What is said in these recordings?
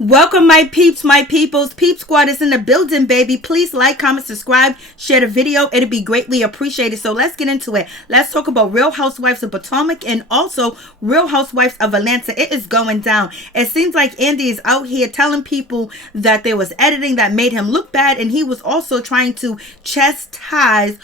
Welcome, my peeps, my peoples. Peep Squad is in the building, baby. Please like, comment, subscribe, share the video. It'd be greatly appreciated. So let's get into it. Let's talk about Real Housewives of Potomac and also Real Housewives of Atlanta. It is going down. It seems like Andy is out here telling people that there was editing that made him look bad, and he was also trying to chastise,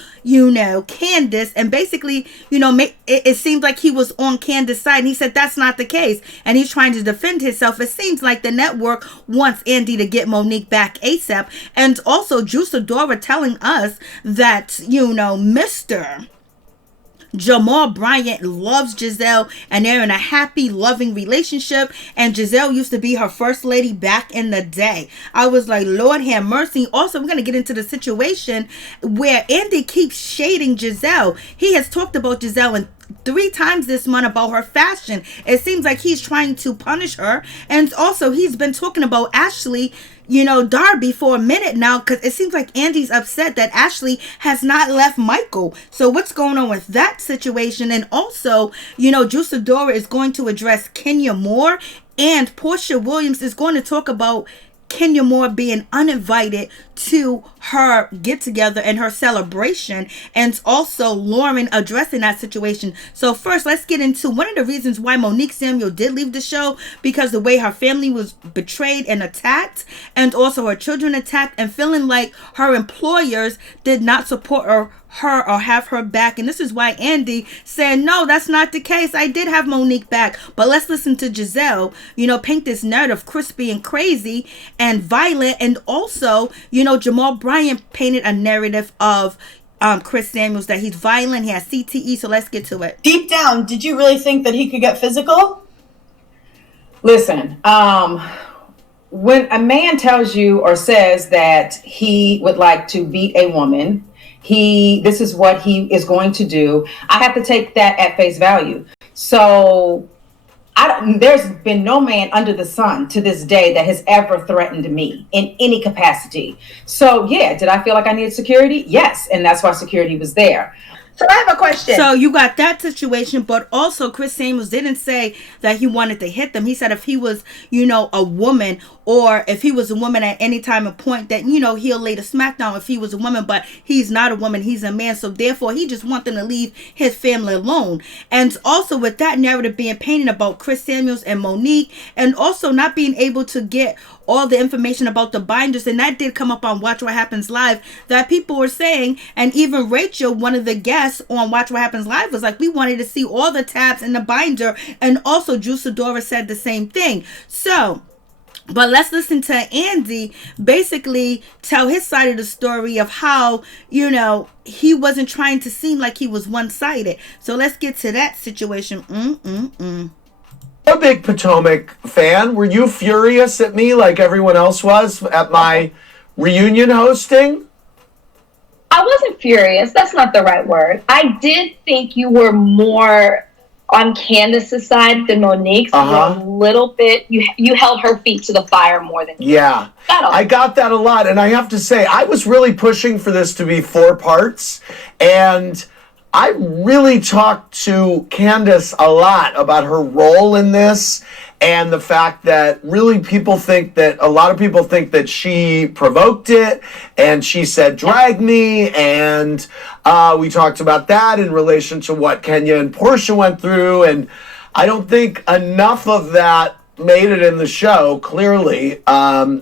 Candace, and basically, it seems like he was on Candace's side, and he said that's not the case, and he's trying to defend himself. It seems like the network wants Andy to get Monique back ASAP, and also Sidora telling us that, Mr. GizelleBryant loves Giselle and they're in a happy, loving relationship, and Giselle used to be her first lady back in the day. I was like, Lord have mercy. Also, we're going to get into the situation where Andy keeps shading Giselle. He has talked about Giselle and 3 times this month about her fashion. It seems like he's trying to punish her, and also he's been talking about Ashley, Darby for a minute now, because it seems like Andy's upset that Ashley has not left Michael. So what's going on with that situation? And also, Sidora is going to address Kenya Moore, and Porsha Williams is going to talk about Kenya Moore being uninvited to her get together and her celebration, and also Lauren addressing that situation. So first, let's get into one of the reasons why Monique Samuel did leave the show, because the way her family was betrayed and attacked, and also her children attacked, and feeling like her employers did not support her or have her back. And this is why Andy said, no, that's not the case. I did have Monique back. But let's listen to Giselle, paint this narrative crispy and crazy and violent. And also, GizelleBryant painted a narrative of Chris Samuels, that he's violent, he has CTE. So let's get to it. Deep down, did you really think that he could get physical? Listen, when a man tells you or says that he would like to beat a woman, this is what he is going to do, I have to take that at face value. So there's been no man under the sun to this day that has ever threatened me in any capacity. So yeah, did I feel like I needed security? Yes. And that's why security was there. So I have a question. So you got that situation, but also Chris Samuels didn't say that he wanted to hit them. He said if he was, a woman, or if he was a woman at any time and point, that, he'll lay the smackdown if he was a woman, but he's not a woman, he's a man. So therefore, he just wants them to leave his family alone. And also with that narrative being painted about Chris Samuels and Monique, and also not being able to get all the information about the binders, and that did come up on Watch What Happens Live, that people were saying, and even Rachel, one of the guests on Watch What Happens Live, was like, we wanted to see all the tabs in the binder, and also Sidora said the same thing. So, but let's listen to Andy basically tell his side of the story of how, he wasn't trying to seem like he was one-sided. So let's get to that situation. A big Potomac fan. Were you furious at me like everyone else was at my reunion hosting? I wasn't furious. That's not the right word. I did think you were more on Candace's side than Monique's. A little bit. You held her feet to the fire more than yeah. I got that a lot, and I have to say I was really pushing for this to be 4 parts, and I really talked to Candace a lot about her role in this, and the fact that really a lot of people think that she provoked it, and she said, drag me, and we talked about that in relation to what Kenya and Porsha went through, and I don't think enough of that made it in the show, clearly,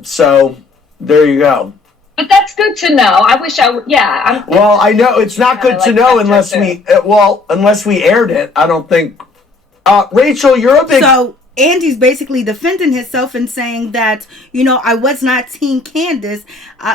so there you go. But that's good to know. I wish I would. Yeah. Well, I know it's not good to know unless we aired it. I don't think. Rachel, you're a big. So Andy's basically defending himself and saying that, I was not Team Candace.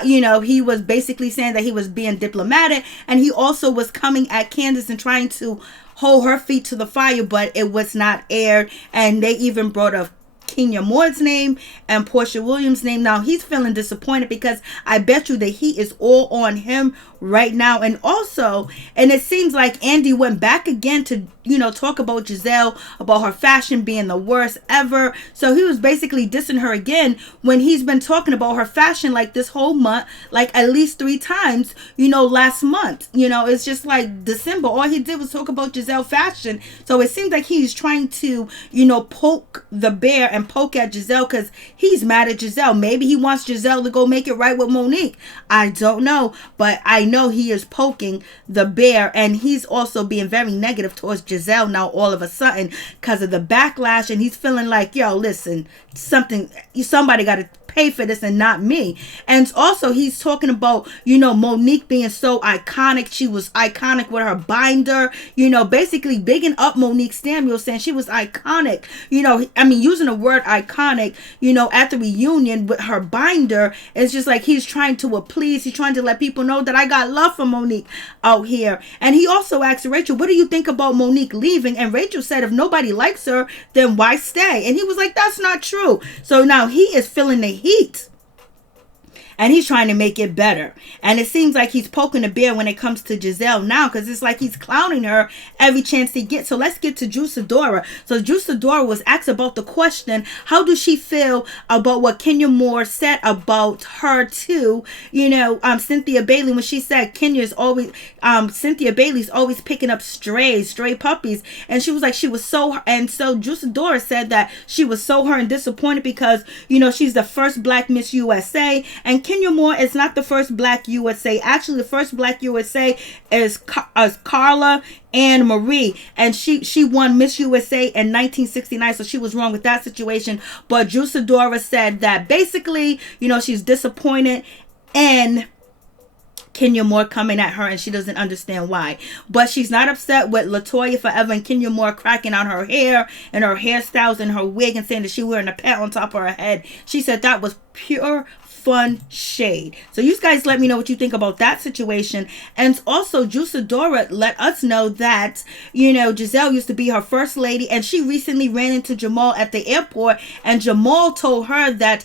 He was basically saying that he was being diplomatic, and he also was coming at Candace and trying to hold her feet to the fire, but it was not aired, and they even brought up Kenya Moore's name and Porsha Williams' name. Now he's feeling disappointed because I bet you that he is all on him right now. And also, and it seems like Andy went back again to, talk about Giselle, about her fashion being the worst ever. So he was basically dissing her again when he's been talking about her fashion like this whole month, like at least 3 times, last month. It's just like December. All he did was talk about Giselle fashion. So it seems like he's trying to, poke the bear and poke at Giselle because he's mad at Giselle. Maybe he wants Giselle to go make it right with Monique. I don't know, but I know he is poking the bear, and he's also being very negative towards Giselle now all of a sudden because of the backlash, and he's feeling like, yo, listen, somebody got to pay for this and not me. And also he's talking about, Monique being so iconic. She was iconic with her binder, basically bigging up Monique Samuel, saying she was iconic, using the word iconic, at the reunion with her binder. It's just like he's trying to please, he's trying to let people know that I got love for Monique out here. And he also asked Rachel, what do you think about Monique leaving? And Rachel said, if nobody likes her, then why stay? And he was like, that's not true. So now he is feeling the heat, and he's trying to make it better. And it seems like he's poking the bear when it comes to Giselle now, because it's like he's clowning her every chance he gets. So let's get to Sidora. So Sidora was asked about the question, how does she feel about what Kenya Moore said about her to, Cynthia Bailey, when she said Cynthia Bailey's always picking up stray puppies. And she was like, so Sidora said that she was so hurt and disappointed because, she's the first Black Miss USA, and Kenya Moore is not the first Black USA. Actually, the first Black USA is Carla and Marie, and she won Miss USA in 1969, so she was wrong with that situation. But Sidora said that basically, she's disappointed in Kenya Moore coming at her, and she doesn't understand why. But she's not upset with Latoya Forever and Kenya Moore cracking on her hair and her hairstyles and her wig and saying that she wearing a pet on top of her head. She said that was pure fun shade. So you guys let me know what you think about that situation. And also Sidora let us know that, Giselle used to be her first lady, and she recently ran into Jamal at the airport, and Jamal told her that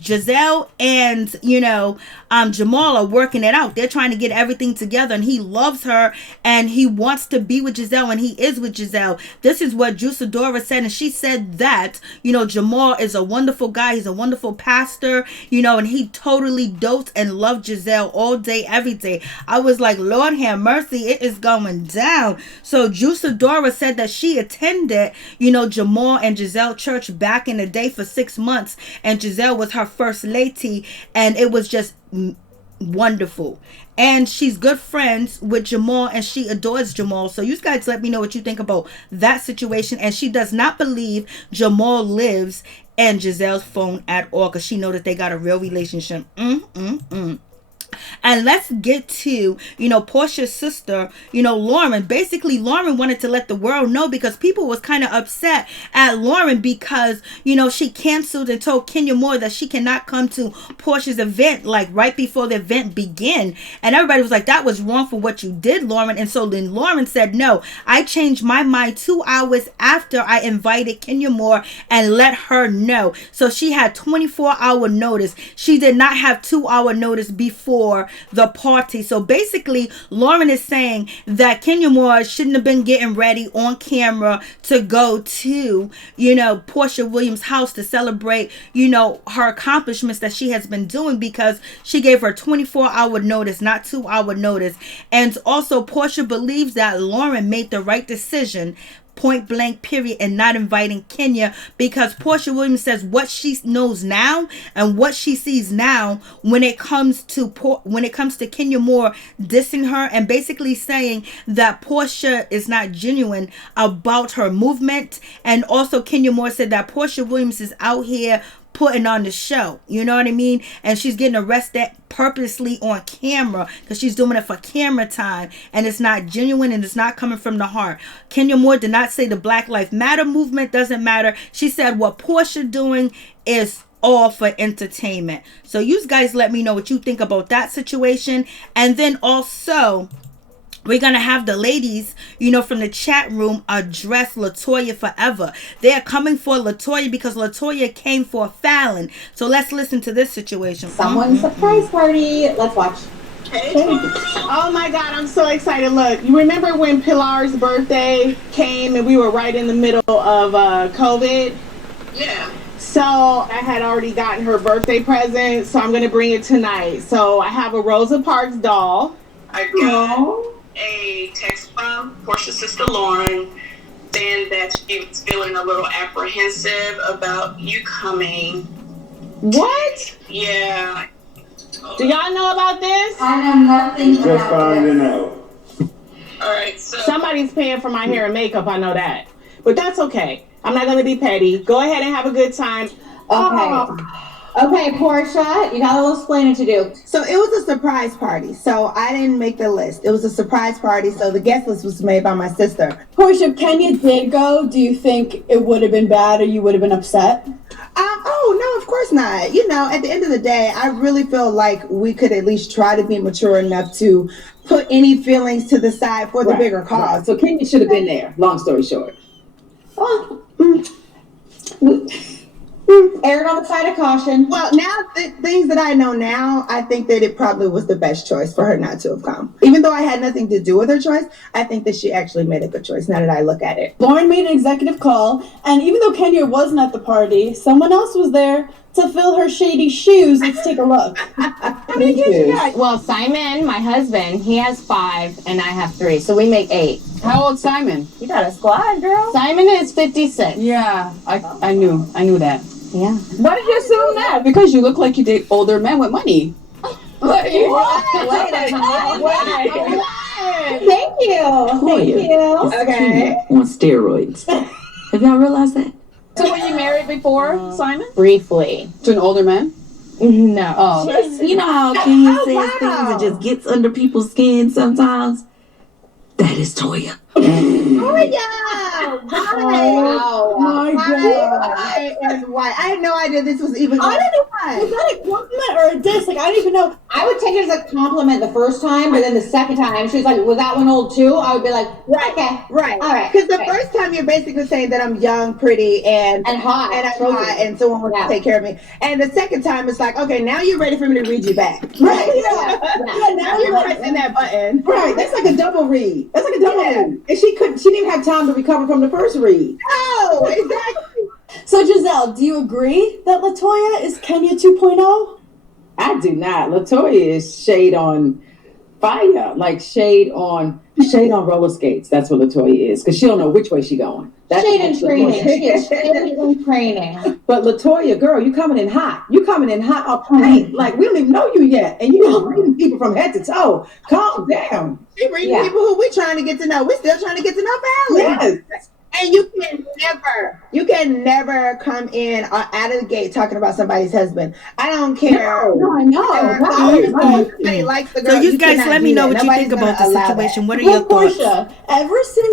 Giselle and Jamal are working it out. They're trying to get everything together, and he loves her and he wants to be with Giselle, and he is with Giselle. This is what Sidora said, and she said that Jamal is a wonderful guy. He's a wonderful pastor, and he totally dotes and loved Giselle all day, every day. I was like, Lord have mercy, it is going down. So Sidora said that she attended, Jamal and Giselle church back in the day for 6 months, and Giselle was her first lady, and it was just wonderful. And she's good friends with Jamal, and she adores Jamal. So you guys let me know what you think about that situation. And she does not believe Jamal lives in Giselle's phone at all, because she know that they got a real relationship. And let's get to, Porsha's sister, Lauren. Basically, Lauren wanted to let the world know, because people was kind of upset at Lauren because, she canceled and told Kenya Moore that she cannot come to Porsha's event, like right before the event began. And everybody was like, that was wrong for what you did, Lauren. And so then Lauren said, no, I changed my mind 2 hours after I invited Kenya Moore and let her know. So she had 24-hour notice. She did not have 2-hour notice before the party. So basically, Lauren is saying that Kenya Moore shouldn't have been getting ready on camera to go to, Porsha Williams' house to celebrate, her accomplishments that she has been doing, because she gave her 24-hour notice, not 2-hour notice. And also, Porsha believes that Lauren made the right decision, point blank period, and not inviting Kenya, because Porsha Williams says what she knows now and what she sees now when it comes to Kenya Moore dissing her and basically saying that Porsha is not genuine about her movement. And also Kenya Moore said that Porsha Williams is out here putting on the show, you know what I mean? And she's getting arrested purposely on camera because she's doing it for camera time, and it's not genuine and it's not coming from the heart. Kenya Moore did not say the Black Lives Matter movement doesn't matter. She said what Porsha doing is all for entertainment. So you guys let me know what you think about that situation. And then also, we're going to have the ladies, from the chat room address Latoya Forever. They are coming for Latoya because Latoya came for Fallon. So let's listen to this situation. Someone's surprise party. Let's watch. Hey. Oh my God, I'm so excited. Look, you remember when Pilar's birthday came and we were right in the middle of COVID? Yeah. So I had already gotten her birthday present, so I'm going to bring it tonight. So I have a Rosa Parks doll. I got a text from Porsha's sister Lauren saying that she was feeling a little apprehensive about you coming. What? Yeah. Do y'all know about this? I know nothing Just about finding this. out. All right. So Somebody's paying for my hair and makeup. I know that. But that's okay. I'm not going to be petty. Go ahead and have a good time. Okay, Porsha, you got a little explaining to do. So it was a surprise party. So I didn't make the list. It was a surprise party. So the guest list was made by my sister. Porsha, if Kenya did go, do you think it would have been bad or you would have been upset? Oh, no, of course not. You know, at the end of the day, I really feel like we could at least try to be mature enough to put any feelings to the side for the bigger cause. Right. So Kenya should have been there, long story short. Erred on the side of caution. Well, now, things that I know now, I think that it probably was the best choice for her not to have come. Even though I had nothing to do with her choice, I think that she actually made a good choice, now that I look at it. Lauren made an executive call, and even though Kenya wasn't at the party, someone else was there to fill her shady shoes. Let's take a look. How many kids you got? Well, Simon, my husband, he has 5 and I have 3, so we make 8. How old's Simon? You got a squad, girl. Simon is 56. Yeah, I knew that. Yeah. Why did you assume that? Because you look like you date older men with money. Thank you. Okay. On steroids. Have y'all realized that? So were you married before, Simon? Briefly. To an older man? No. Oh. You know how Kenya says things and just gets under people's skin sometimes? That is Toya. Oh, yeah. My God. Why? I had no idea this was even going I don't know. Was that a compliment or a diss? Like, I don't even know. I would take it as a compliment the first time, but then the second time, she was like, was that one old too? I would be like, okay. Right. All right. Because the first time you're basically saying that I'm young, pretty, and hot. And I'm hot, and someone wants to take care of me. And the second time, it's like, okay, now you're ready for me to read you back. Right. Yeah, now you're pressing that button. Right, that's like a double read. That's like a double read. And she didn't have time to recover from the first read. No, exactly. So, Giselle, do you agree that Latoya is Kenya 2.0? I do not. Latoya is shade on fire, like shade on roller skates. That's what Latoya is, because she don't know which way she going. That's Shade and training. She is shade and training. But Latoya, girl, you coming in hot. You coming in hot off paint. Like, we don't even know you yet, and you just reading people from head to toe. Calm down. She reading people who we trying to get to know. We're still trying to get to know Valley. Yes. And you can never come in out of the gate talking about somebody's husband. I don't care. No, I know. Somebody likes the girl. So you guys cannot let me do know that. what you Nobody's think about gonna the allow that. situation. What are your thoughts? Porsha, ever since